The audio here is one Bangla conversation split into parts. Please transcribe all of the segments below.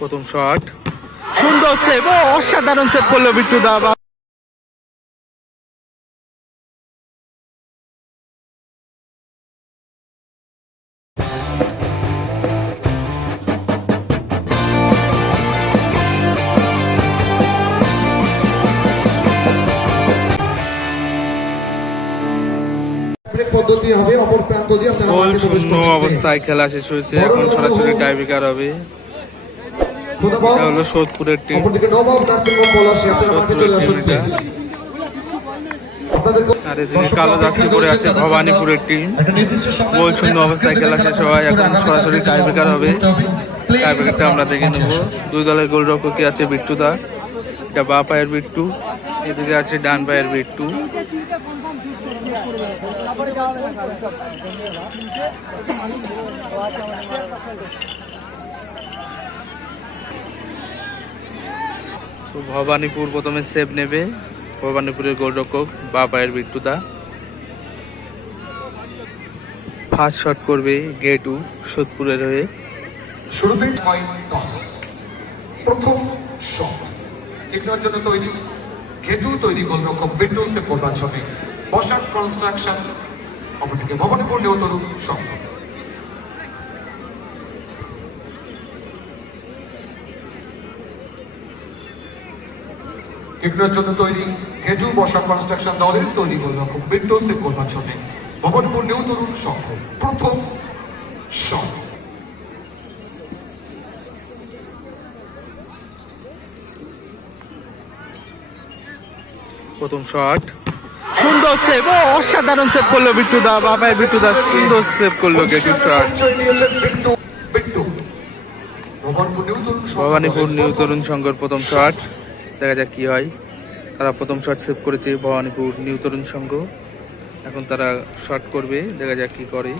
প্রথম শট সুন্দর সেভ ও অসাধারণ সেভ করল বিট্টু দা পদ্ধতি হবে অপর প্রান্ত দিয়ে আপনারা গোল শূন্য অবস্থায় খেলা শেষ হয়েছে এখন সরাসরি টাইব্রেকার হবে। এটা হলো সোদপুরের টিম। সোদপুরের টিম এটা। আর এদিকে কালো জার্সি পরে আছে ভবানীপুরের টিম। গোল শূন্য অবস্থায় খেলা শেষ হয় এখন সরাসরি টাইব্রেকার হবে। টাইব্রেকারটা আমরা দেখে নেব। দুই দলের গোলরক্ষকই আছে বিট্টু দা? এটা বা পায়ের বিট্টু। এদিকে আছে ডান পায়ের বিট্টু। ভবানীপুর প্রথমে সেভ নেবে। ভবানীপুরের গোলরক্ষক বা পায়ের বিট্টুদা ফার্স্ট শট করবে গেটু সোদপুরের হয়ে। প্রথম শট এগুলোর জন্য তৈরি। ঘেটু তৈরি গোলরক্ষক বিট্টু সে নির্বাচনে বসাক কনস্ট্রাকশন অপরদিকে ভবানীপুর নেওতরু শট এগুলোর জন্য তৈরি ঘেটু বসাক কনস্ট্রাকশন দলের তৈরি গোলরক্ষক বিট্টু সে নির্বাচনে ভবানীপুর নেওতরু শট প্রথম শট প্রথম শট সুন্দর সেভ ও অসাধারণ সেভ করল বিট্টু দা বাবাই বিট্টু দা সুন্দর সেভ করল গেটু শট ভবানীপুর নিউ তরুণ সংঘর প্রথম শট দেখা যাক কি হয়। তারা প্রথম শট সেভ করেছে ভবানীপুর নিউতরুণ সংঘ। এখন তারা শট করবে, দেখা যাক কি করে।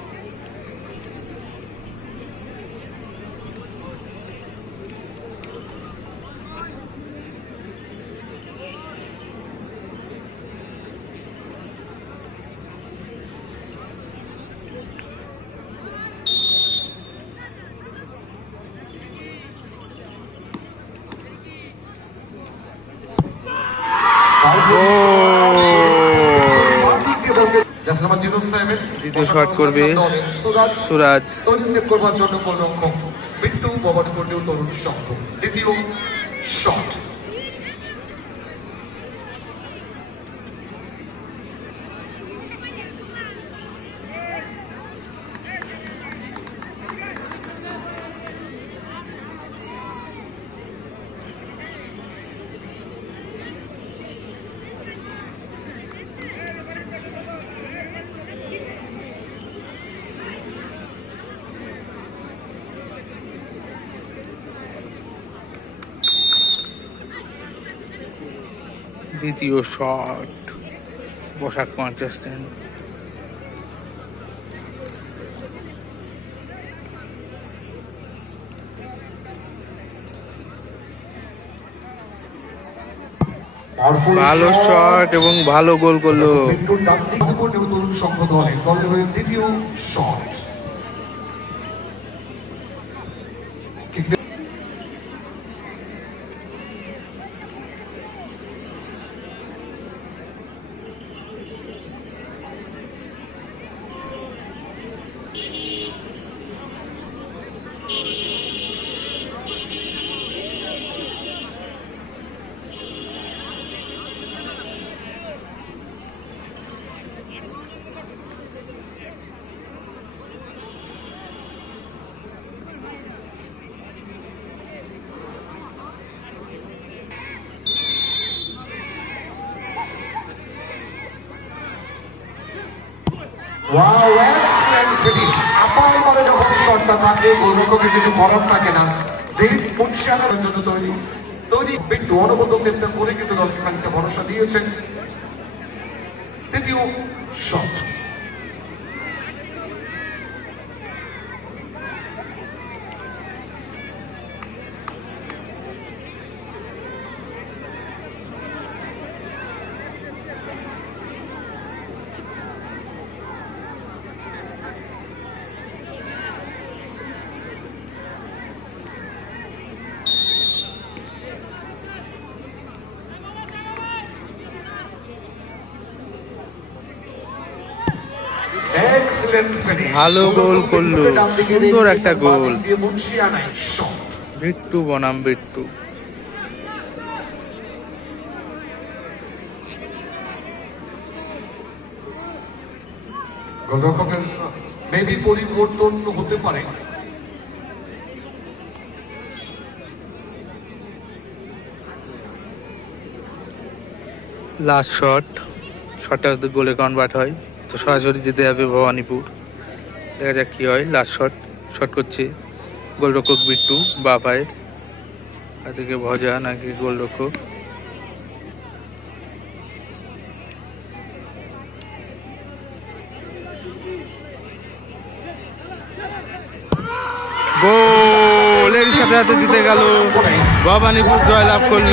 দ্বিতীয় শট করবে সুরাজ। করবার জন্য গোলরক্ষক বিট্টু ভবানীপুর তরুণ সংঘ। দ্বিতীয় শট। দ্বিতীয় শট বসাক মানচেস্টার ভালো শট এবং ভালো গোল করল। বিট্টুর ডান দিক ভবানীপুর নিউ তরুণ সংঘ দলের দলের হয়ে দ্বিতীয় শট ওয়াও এক্সেলেন্ট ফিনিশ আপার করে যখন শটটা থাকে গোলরক্ষকের কিছু করার থাকে না দেব পরিষ্কারের জন্য তৈরি তৈরি বিট্টু করে কিন্তু দলকে ভরসা দিয়েছেন তৃতীয় শট ভালো গোল করল। সুন্দর একটা গোল। বিট্টু বনাম বিট্টু। গোলরক্ষকের মেবি পরিবর্তন হতে পারে। লাস্ট শট শটটা গোলে কনভার্ট হয়। তো সরাসরি যেতে হবে ভবানীপুর। দেখা যাক কি হয়। লাস্ট শট শট করছে গোলরক্ষক বিট্টু বা পায়ের আর ভজা নাকি গোলরক্ষক। গোল! এর সাথে সাথে জিতে গেল ভবানীপুর, জয়লাভ করল।